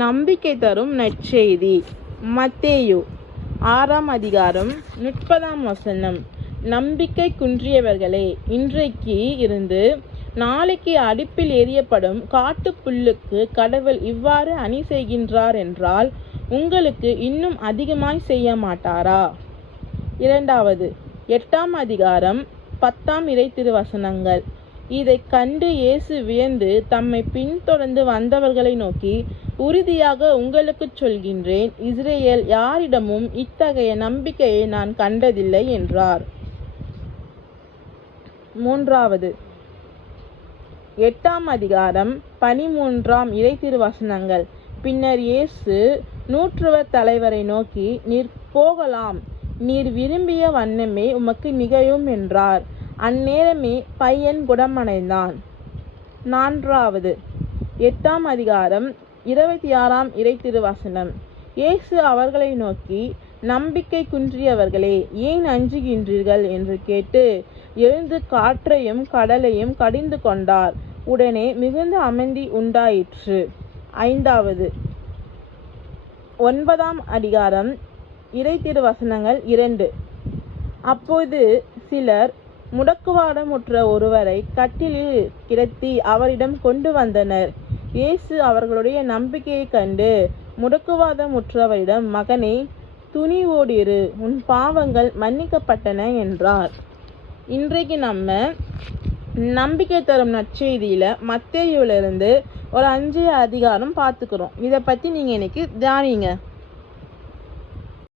நம்பிக்கை தரும் நற்செய்தி. மத்தேயு 6ஆம் அதிகாரம் 30ஆம் வசனம். நம்பிக்கை குன்றியவர்களே, இன்றைக்கு இருந்து நாளைக்கு அடுப்பில் எரியப்படும் காட்டுப்புல்லுக்கு கடவுள் இவ்வாறு அணி செய்கின்றார் என்றால் உங்களுக்கு இன்னும் அதிகமாய் செய்ய மாட்டாரா? 2வது 8ஆம் அதிகாரம் 10ஆம் இறை திருவசனங்கள். இதைக் கண்டு இயேசு வியந்து தம்மை பின்தொடர்ந்து வந்தவர்களை நோக்கி, உறுதியாக உங்களுக்குச் சொல்கின்றேன், இஸ்ரேல் யாரிடமும் இத்தகைய நம்பிக்கையை நான் கண்டதில்லை என்றார். 3வது 8ஆம் அதிகாரம் 13ஆம் இறை திருவசனங்கள். பின்னர் இயேசு நூற்றுவர் தலைவரை நோக்கி, நீர் போகலாம், நீர் விரும்பிய வண்ணமே உமக்கு நிகழும் என்றார். அந்நேரமே பையன் குணமடைந்தான். 4வது 8ஆம் அதிகாரம் 26ஆம் இறை திருவசனம். இயேசு அவர்களை நோக்கி, நம்பிக்கை குன்றியவர்களே, ஏன் அஞ்சுகின்றீர்கள் என்று கேட்டு எழுந்து காற்றையும் கடலையும் கடிந்து கொண்டார். உடனே மிகுந்த அமைதி உண்டாயிற்று. 5வது 9ஆம் அதிகாரம் இறை திருவசனங்கள் 2. அப்போது சிலர் முடக்குவாதமுற்ற ஒருவரை கட்டிலில் கிடத்தி அவரிடம் கொண்டு வந்தனர். இயேசு அவர்களுடைய நம்பிக்கையைக் கண்டு முடக்குவாதமுற்றவரிடம், மகனே, துணிவோடிரு, உன் பாவங்கள் மன்னிக்கப்பட்டன என்றார். இன்றைக்கு நம்ம நம்பிக்கை தரும் நற்செய்தியில மத்தேயுவிலிருந்து ஒரு 5 அதிகாரம் பார்த்துக்கிறோம். இதை பற்றி நீங்கள் இன்னைக்கு தியானிங்க.